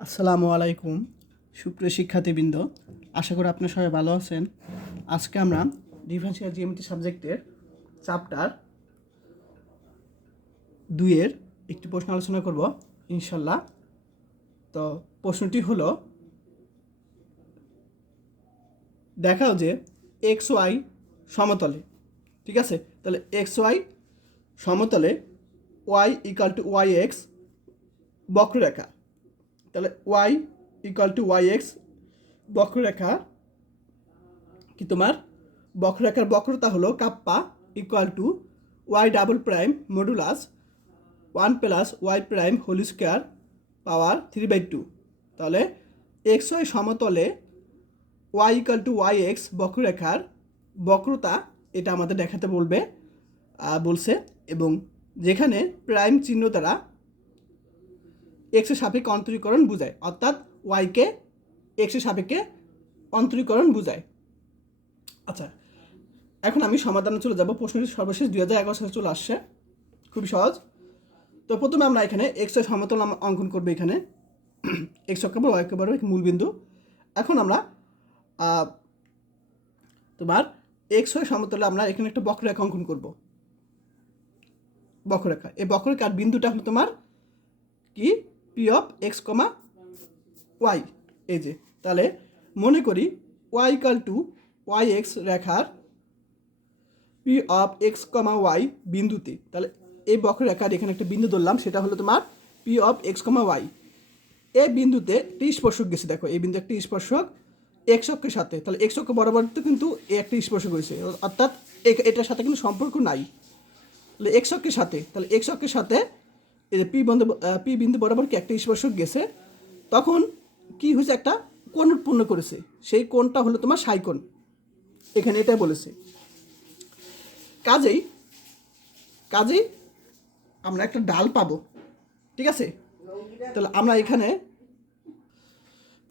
আসসালামু আলাইকুম, সুপ্রিয় শিক্ষার্থীবৃন্দ। আশা করি আপনারা সবাই ভালো আছেন। আজকে আমরা ডিফারেন্সিয়াল জিওমেট্রি সাবজেক্টের চ্যাপ্টার দুইয়ের একটি প্রশ্ন আলোচনা করব ইনশাল্লাহ তো প্রশ্নটি হলো, দেখাও যে এক্স ওয়াই সমতলে, ঠিক আছে? তাহলে এক্স ওয়াই সমতলে Y equal to Y X বক্ররেখা। তাহলে Y equal to Y X বক্ররেখা কি তোমার? বক্ররেখার বক্রতা হলো kappa equal to Y double prime modulus one plus Y prime whole square power three by two তাহলে এক্স ওয়াই সমতলে Y equal to Y X বক্ররেখার বক্রতা এটা আমাদের দেখাতে বলবে বলছে এবং যেখানে প্রাইম চিহ্ন দ্বারা এক্সের সাপেক্ষে অন্তরীকরণ বোঝায়। অর্থাৎ ওয়াইকে এক্সের সাপেক্ষে অন্তরীকরণ বোঝায়। আচ্ছা এখন আমি সমাধানে চলে যাব। প্রশ্নটি সর্বশেষ দুই হাজার এগারো সালে চলে আসছে। খুবই সহজ। তো প্রথমে আমরা এখানে এক্সের সমতল অঙ্কন করব এখানে। এক্স অক্ষর ওয়াই অক্ষর মূলবিন্দু। এখন আমরা তোমার এক্স ওয়াই সমতলে আমরা এখানে একটা বক্ররেখা অঙ্কন করব। বক্ররেখা। এই বক্ররেখার বিন্দুটা হলো তোমার কি? P of X comma Y এই যে, তাহলে মনে করি Y equal to Y X রেখার P of X comma Y বিন্দুতে। তাহলে এই বক্ররেখার এখানে একটা বিন্দু ধরলাম, সেটা হলো তোমার P of X comma Y এই বিন্দুতে একটি স্পর্শক গেছে, দেখো, এই বিন্দু একটি স্পর্শক এক্স অক্ষের সাথে। তাহলে এক্স অক্ষ বরাবর তো কিন্তু এ একটি স্পর্শক হয়েছে অর্থাৎ এটার সাথে কিন্তু সম্পর্ক নাই। তাহলে এক্স অক্ষের সাথে, তাহলে এক্স অক্ষের সাথে এই যে পি বন্ধু পি বিন্দু বরাবর কি একটা স্পর্শক গেছে? তখন কি হয়েছে একটা কোণ উৎপন্ন করেছে। সেই কোণটা হলো তোমার সাইকোণ। এখানে এটা বলেছে। কাজেই কাজেই আমরা একটা ডাল পাবো। ঠিক আছে? তাহলে আমরা এখানে,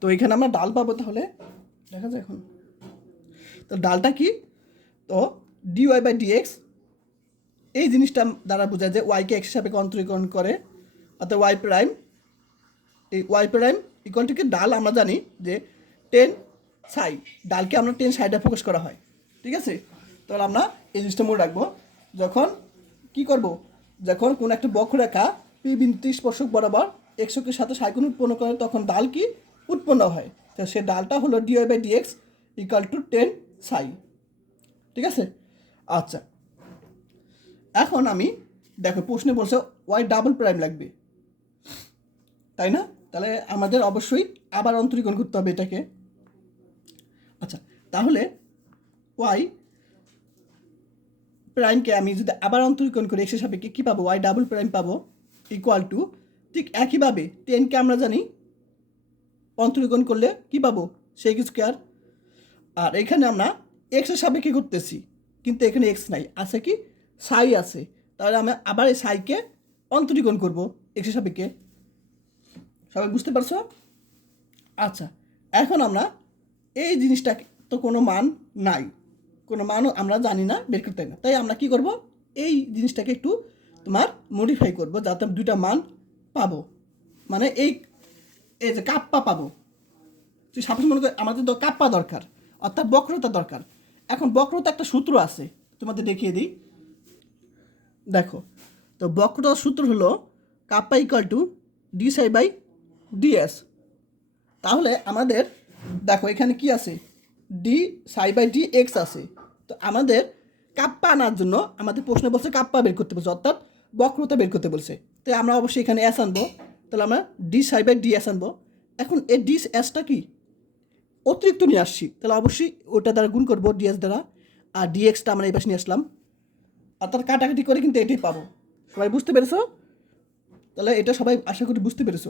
তো এখানে আমরা ডাল পাবো তাহলে, দেখা যায় এখন। তো ডালটা কি? তো ডিওয়াই বাই ডিএক্স এই জিনিসটা দ্বারা বোঝায় যে ওয়াইকে এক্স হিসাবে অন্তরীকরণ করে, অর্থাৎ ওয়াই প্রাইম এই ওয়াই প্রাইম ইকুয়াল কি? ডাল, আমরা জানি যে টেন সাই ডালকে আমরা টেন সাইডে ফোকাস করা হয়, ঠিক আছে? তাহলে আমরা এই জিনিসটা মনে রাখব, যখন কি করব? যখন কোনো একটা বক্ররেখা পি বিন্দুতে স্পর্শক বরাবর এক্সকের সাথে সাইকোণ উৎপন্ন করে, তখন ডাল কি? উৎপন্ন হয়। তো সে ডালটা হলো d y by d x equal to tan psi ঠিক আছে? আচ্ছা এখন আমি, দেখো, প্রশ্নে বলছে ওয়াই ডাবল প্রাইম লাগবে? তাই না? তাহলে আমাদের অবশ্যই আবার অন্তরীকরণ করতে হবে এটাকে। আচ্ছা তাহলে ওয়াই প্রাইমকে আমি যদি আবার অন্তরীকরণ করি এক্সের সাপেক্ষে কী পাবো? ওয়াই ডাবল প্রাইম পাবো ইকুয়াল টু ঠিক একইভাবে টেনকে আমরা জানি, অন্তরীকরণ করলে কী পাবো? সেই স্কোয়ার আর এখানে আমরা এক্সের সাপেক্ষে করতেছি, কিন্তু এখানে এক্স নাই। আছে কি? সাই আছে, তাহলে আমরা আবার এই সাইকে অন্তরীকরণ করব এক্সের সাপেক্ষে। সবাই বুঝতে পারছ? আচ্ছা এখন আমরা এই জিনিসটা তো কোনো মান নাই। কোনো মানও আমরা জানি না, বের করতে না। তাই আমরা কি করব? এই জিনিসটাকে একটু তোমার মডিফাই করব, যাতে দুইটা মান পাবো। মানে এই এই যে কাপ্পা পাবো। তুই সাপোজ মনে কর আমাদের তো কাপ্পা দরকার, অর্থাৎ বক্রতা দরকার। এখন বক্রতা একটা সূত্র আছে, তোমাদের দেখিয়ে দিই। দেখো, তো বক্রতার সূত্র হলো kappa equal to d psi by d s তাহলে আমাদের, দেখো এখানে কি আছে? D psi by D x আছে। তো আমাদের কাপ্পা আনার জন্য আমাদের প্রশ্নে বলছে কাপ্পা বের করতে বলছে, অর্থাৎ বক্রতা বের করতে বলছে। তো আমরা অবশ্যই এখানে এস আনব। তাহলে আমরা D psi by D S আনব। এখন এই ডি এসটা কি? অতিরিক্ত নিয়ে আসছি। তাহলে অবশ্যই ওটা দ্বারা গুণ করব ডিএস দ্বারা। আর ডিএক্সটা আমরা এই পাশে নিয়ে আসলাম। অর্থাৎ কাটাকাটি করে কিন্তু এটাই পাবো। সবাই বুঝতে পেরেছ? তাহলে এটা সবাই আশা করি বুঝতে পেরেছ।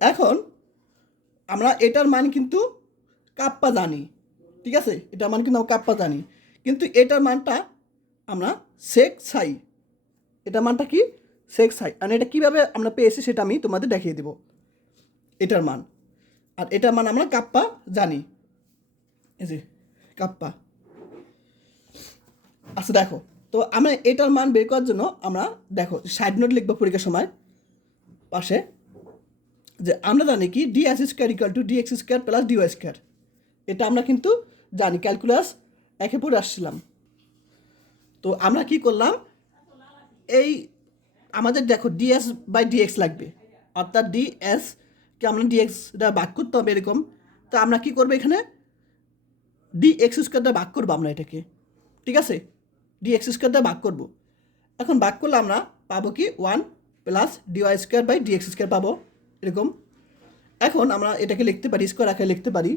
এখন আমরা এটার মান কিন্তু কাপ্পা জানি, ঠিক আছে? এটার মান কিন্তু আমরা কাপ্পা জানি। কিন্তু এটার মানটা আমরা সেক সাই এটার মানটা কি? সেক সাই আর এটা কীভাবে আমরা পেয়েছি সেটা আমি তোমাদের দেখিয়ে দেব, এটার মান। আর এটার মান আমরা কাপ্পা জানি। এই যে, কাপ্পা। আচ্ছা দেখো। তো আমরা এটার মান বের করার জন্য আমরা, দেখো সাইড নোট লিখব পরীক্ষার সময়। পাশে, যে আমরা জানি কি d s square equal to d x square plus d y square এটা আমরা কিন্তু জানি ক্যালকুলাস একে পরে আসছিলাম। তো আমরা কি করলাম, এই আমাদের দেখো ডিএস বাই ডিএক্স লাগবে। অর্থাৎ ডিএস কে আমরা ডিএক্সটা ভাগ করতে হবে এরকম। তো আমরা কি করব এখানে? ডি এক্স স্কোয়ারটা ভাগ করব আমরা এটাকে। ঠিক আছে? ডি এক্স স্কোয়ারটা ভাগ করব। এখন ভাগ করলে আমরা পাবো কি one plus d y square by d x square পাবো, এরকম। এখন আমরা এটাকে লিখতে পারি, স্কোয়ার আকারে লিখতে পারি।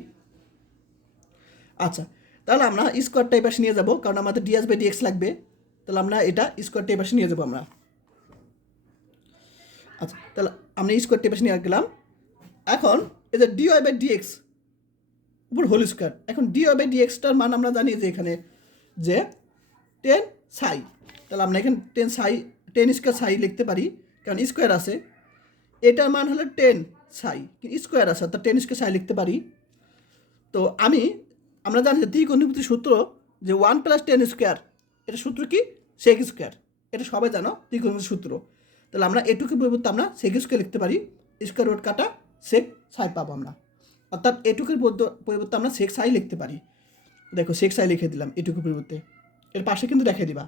আচ্ছা তাহলে আমরা স্কোয়ারটা এই পাশে নিয়ে যাব, কারণ আমাদের ডিএস বাই ডিএক্স লাগবে। তাহলে আমরা এটা স্কোয়ারটা এই পাশে নিয়ে যাব আমরা। আচ্ছা তাহলে আমরা স্কোয়ারটা এই পাশে নিয়ে গেলাম। এখন এই যে d y by d x উপর হোল স্কোয়ার এখন ডিওয়াই বাই ডিএক্সটার মান আমরা জানি যে এখানে যে টেন সাই। তাহলে আমরা এখানে টেন সাই, টেন স্কোয়ার সাই লিখতে পারি, কারণ স্কোয়ার আছে। এটার মান হলো টেন সাই, স্কোয়ার আছে, অর্থাৎ টেন স্কোয়ার সাই লিখতে পারি। তো আমি, আমরা জানি যে ত্রিকোণমিতির সূত্র যে ওয়ান প্লাস টেন স্কোয়ার, এটা সূত্র কি? Sec square. এটা সবাই জানো ত্রিকোণমিতির সূত্র। তাহলে আমরা এটুকু পরিবর্তে আমরা সেক স্কোয়ার লিখতে পারি, স্কোয়ার রোড কাটা সেক সাই পাবো আমরা। অর্থাৎ এটুকুর পরিবর্তে আমরা সেক সাই লিখতে পারি। দেখো সেক সাই লিখে দিলাম এটুকু পরিবর্তে এর পাশে কিন্তু রেখে দিবা।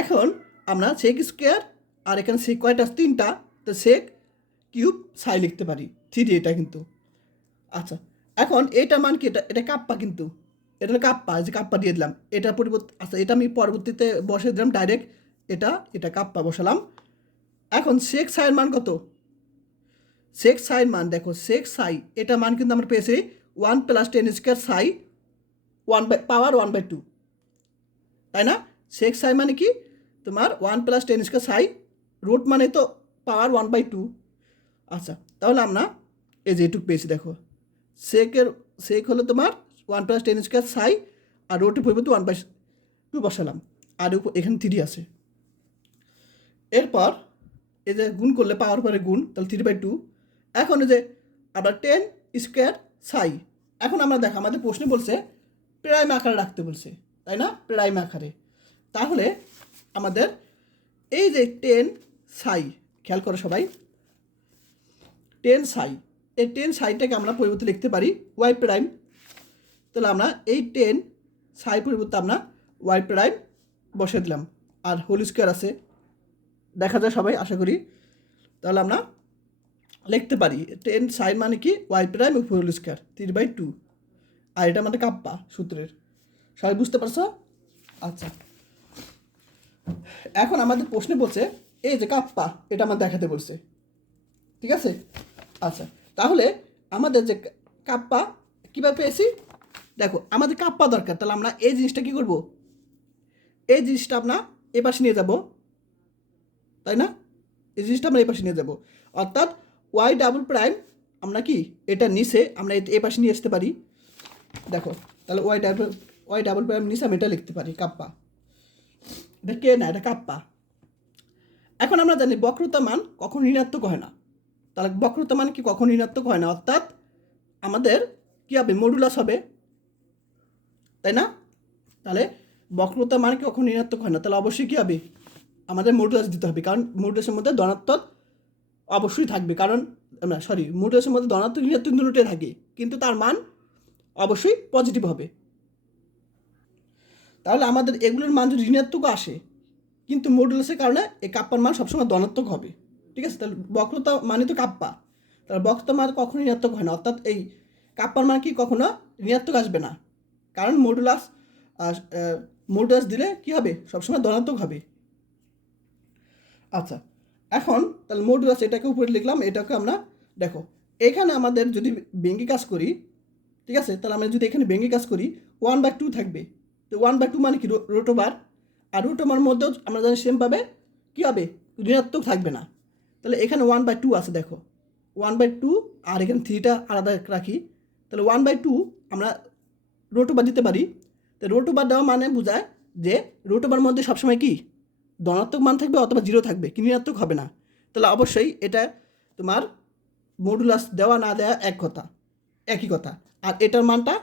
এখন আমরা সেক স্কোয়ার আর এখানে সেক কয়টা তিনটা, তো সেক কিউব সাই লিখতে পারি থ্রি এটা কিন্তু। আচ্ছা এখন এটা মান কি? এটা এটা কাপ্পা কিন্তু। এটা হলো কাপ্পা যে কাপ্পা দিয়ে দিলাম। এটা পরিবর্তে আচ্ছা এটা আমি পরবর্তীতে বসে দিলাম ডাইরেক্ট এটা এটা কাপ্পা বসালাম। এখন শেখ সাইয়ের মান কত? শেখ সাইয়ের মান, দেখো শেখ সাই এটা মান কিন্তু আমরা পেয়েছি one plus tan square psi one by power one by two তাই না? শেখ সাই মানে কি? তোমার one plus tan square psi root মানে তো পাওয়ার ওয়ান বাই টু আচ্ছা তাহলে আমরা এই যে এটুক পেয়েছি, দেখো। সেকের সেক হলো তোমার ওয়ান প্লাস টেন স্কোয়ার সাই আর রোটের পরিবর্তে ওয়ান বাই টু বসালাম। আর এখানে থ্রি আছে। এরপর এই যে গুণ করলে পাওয়ার পরে গুণ, তাহলে থ্রি বাই টু এখন এই যে আবার টেন স্কোয়ার সাই এখন আমরা দেখো, আমাদের প্রশ্নে বলছে প্রাইম আকারে রাখতে বলছে। তাই না? প্রাইম আকারে। তাহলে আমাদের এই যে টেন সাই, খেয়াল করো সবাই। টেন সাই, এই টেন সাইটাকে আমরা পরিবর্তে লিখতে পারি ওয়াই প্রাইম। তাহলে আমরা এই টেন সাই পরিবর্তে আমরা ওয়াই প্রাইম বসে দিলাম। আর হোল স্কোয়ার আছে। দেখা যায় সবাই, আশা করি। তাহলে আমরা লিখতে পারি টেন সাই মানে কি? Y prime whole square, three by two. আর এটা আমাদের কাপ্পা সূত্রের। সবাই বুঝতে পারছ? আচ্ছা। এখন আমাদের প্রশ্নে বলছে, এই যে কাপ্পা, এটা আমার দেখাতে বলছে। ঠিক আছে? আচ্ছা তাহলে আমাদের যে কাপ্পা, কীভাবে পেয়েছি? দেখো, আমাদের কাপ্পা দরকার, তাহলে আমরা এই জিনিসটা কী করব? এই জিনিসটা আমরা এ পাশে নিয়ে যাব। তাই না? এই জিনিসটা আমরা এই পাশে নিয়ে যাব। অর্থাৎ ওয়াই ডাবল প্রাইম আমরা কি? এটা নিচে আমরা এ পাশে নিয়ে আসতে পারি। দেখো, তাহলে Y double Y double prime নিচে আমি এটা লিখতে পারি, কাপ্পা। এটা কে না এটা কাপ্পা। এখন আমরা জানি বক্রতা মান কখন ঋণাত্মক হয় না। তাহলে বক্রতা মান কি কখন ঋণাত্মক হয় না? অর্থাৎ আমাদের কী হবে? মডুলাস হবে। তাই না? তাহলে বক্রতা মান কি কখন ঋণাত্মক হয় না? তাহলে অবশ্যই কী হবে? আমাদের মডুলাস দিতে হবে। কারণ মডুলাসের মধ্যে ধনাত্মক অবশ্যই থাকবে। কারণ সরি মডুলাসের মধ্যে ধনাত্মক ঋণাত্মক দুটোই থাকে। কিন্তু তার মান অবশ্যই পজিটিভ হবে। তাহলে আমাদের এগুলোর মান যদি ঋণাত্মক আসে, কিন্তু মডুলাসের কারণে এই কাপ্পার মান সবসময় ধনাত্মক হবে। ঠিক আছে? তাহলে বক্রতা মানে তো কাপ্পা। তাহলে বক্রতা মান কখনো ঋণাত্মক হয় না। অর্থাৎ এই কাপ্পার মান কি কখনো ঋণাত্মক আসবে না। কারণ মডুলাস মডুলাস দিলে কি হবে? সবসময় ধনাত্মক হবে। আচ্ছা এখন তাহলে মডুলাস এটাকে উপরে লিখলাম। এটাকে আমরা, দেখো, এখানে আমাদের যদি বেঙ্গি কাজ করি, ঠিক আছে? তাহলে আমরা যদি এখানে বেঙ্গি কাজ করি ওয়ান বাই টু থাকবে। তো ওয়ান বাই টু মানে কি? রোটোবার আর রোটোবার মধ্যেও আমরা জানি সেমভাবে কী হবে? ঋণাত্মক থাকবে না। তাহলে এখানে ওয়ান বাই টু আছে, দেখো। ওয়ান বাই টু আর এখানে থ্রিটা আলাদা রাখি। তাহলে ওয়ান বাই টু আমরা রোটোবার দিতে পারি। তো রোটোবার দেওয়া মানে বোঝায় যে রোটোবার মধ্যে সবসময় কি? ধনাত্মক মান থাকবে অথবা জিরো থাকবে, কি ঋণাত্মক হবে না। তাহলে অবশ্যই এটা তোমার মডুলাস দেওয়া না দেওয়া এক কথা, একই কথা। আর এটার মানটা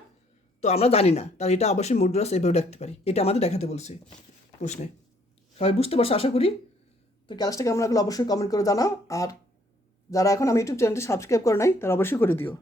তো আমরা জানি না। তাহলে এটা অবশ্যই মুড্রাস এভাবে রাখতে পারি। এটা আমাদের দেখাতে বলছি প্রশ্নে। সবাই বুঝতে পারছ, আশা করি? তো ক্লাসটাকে আমরা অবশ্যই কমেন্ট করে জানাও। আর যারা এখন আমি ইউটিউব চ্যানেলটি সাবস্ক্রাইব করে নাই, তারা অবশ্যই করে দিও।